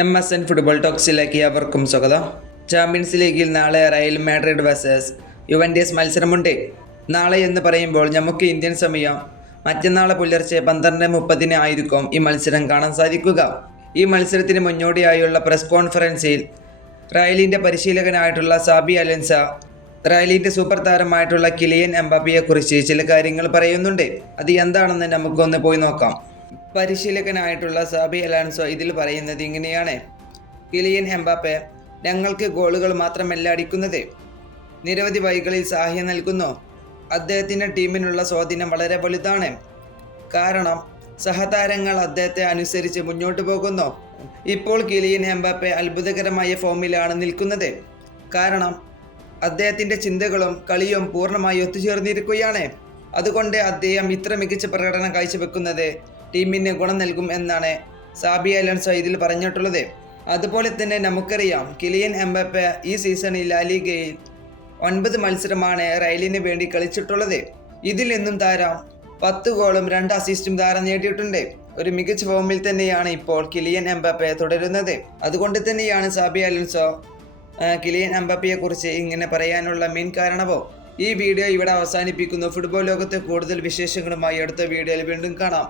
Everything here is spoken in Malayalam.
എം എസ് എൻ ഫുട്ബോൾ ടോക്സിലേക്ക് അവർക്കും സ്വാഗതം. ചാമ്പ്യൻസ് ലീഗിൽ നാളെ റയൽ മാഡ്രിഡ് വേഴ്സസ് യുവൻഡീസ് മത്സരമുണ്ട്. നാളെ എന്ന് പറയുമ്പോൾ നമുക്ക് ഇന്ത്യൻ സമയം മറ്റന്നാളെ പുലർച്ചെ പന്ത്രണ്ട് മുപ്പതിന് ആയിരിക്കും ഈ മത്സരം കാണാൻ സാധിക്കുക. ഈ മത്സരത്തിന് മുന്നോടിയായുള്ള പ്രസ് കോൺഫറൻസിൽ റയലിന്റെ പരിശീലകനായിട്ടുള്ള സാബി അലൻസ റയലിന്റെ സൂപ്പർ താരമായിട്ടുള്ള കിലിയൻ എംബാബിയെക്കുറിച്ച് ചില കാര്യങ്ങൾ പറയുന്നുണ്ട്. അത് എന്താണെന്ന് നമുക്കൊന്ന് പോയി നോക്കാം. പരിശീലകനായിട്ടുള്ള സാബി അലാൻസോ ഇതിൽ പറയുന്നത് ഇങ്ങനെയാണ്. കിലിയൻ എംബാപ്പെ ഞങ്ങൾക്ക് ഗോളുകൾ മാത്രമല്ല അടിക്കുന്നത്. നിരവധി വൈകളിൽ സഹായം നൽകുന്നു. അദ്ദേഹത്തിന്റെ ടീമിനുള്ള സ്വാധീനം വളരെ വലുതാണ്. കാരണം സഹതാരങ്ങൾ അദ്ദേഹത്തെ അനുസരിച്ച് മുന്നോട്ട് പോകുന്നു. ഇപ്പോൾ കിലിയൻ എംബാപ്പെ അത്ഭുതകരമായ ഫോമിലാണ് നിൽക്കുന്നത്. കാരണം അദ്ദേഹത്തിന്റെ ചിന്തകളും കളിയും പൂർണമായി ഒത്തുചേർന്നിരിക്കുകയാണ്. അതുകൊണ്ട് അദ്ദേഹം ഇത്ര മികച്ച പ്രകടനം കാഴ്ചവെക്കുന്നത് ടീമിന് ഗുണം നൽകും എന്നാണ് സാബി അലൻസോ ഇതിൽ പറഞ്ഞിട്ടുള്ളത്. അതുപോലെ തന്നെ നമുക്കറിയാം കിലിയൻ എംബപ്പ ഈ സീസണിൽ ലാലിഗയിൽ ഒൻപത് മത്സരമാണ് റയലിന് വേണ്ടി കളിച്ചിട്ടുള്ളത്. ഇതിൽ നിന്നും താരം പത്ത് ഗോളും രണ്ട് അസിസ്റ്റും താരം നേടിയിട്ടുണ്ട്. ഒരു മികച്ച ഫോമിൽ തന്നെയാണ് ഇപ്പോൾ കിലിയൻ എംബാപ്പെ തുടരുന്നത്. അതുകൊണ്ട് തന്നെയാണ് സാബി അലൻസോ കിലിയൻ എംബാപ്പയെ കുറിച്ച് ഇങ്ങനെ പറയാനുള്ള മെയിൻ കാരണവോ. ഈ വീഡിയോ ഇവിടെ അവസാനിപ്പിക്കുന്നു. ഫുട്ബോൾ ലോകത്തെ കൂടുതൽ വിശേഷങ്ങളുമായി അടുത്ത വീഡിയോയിൽ വീണ്ടും കാണാം.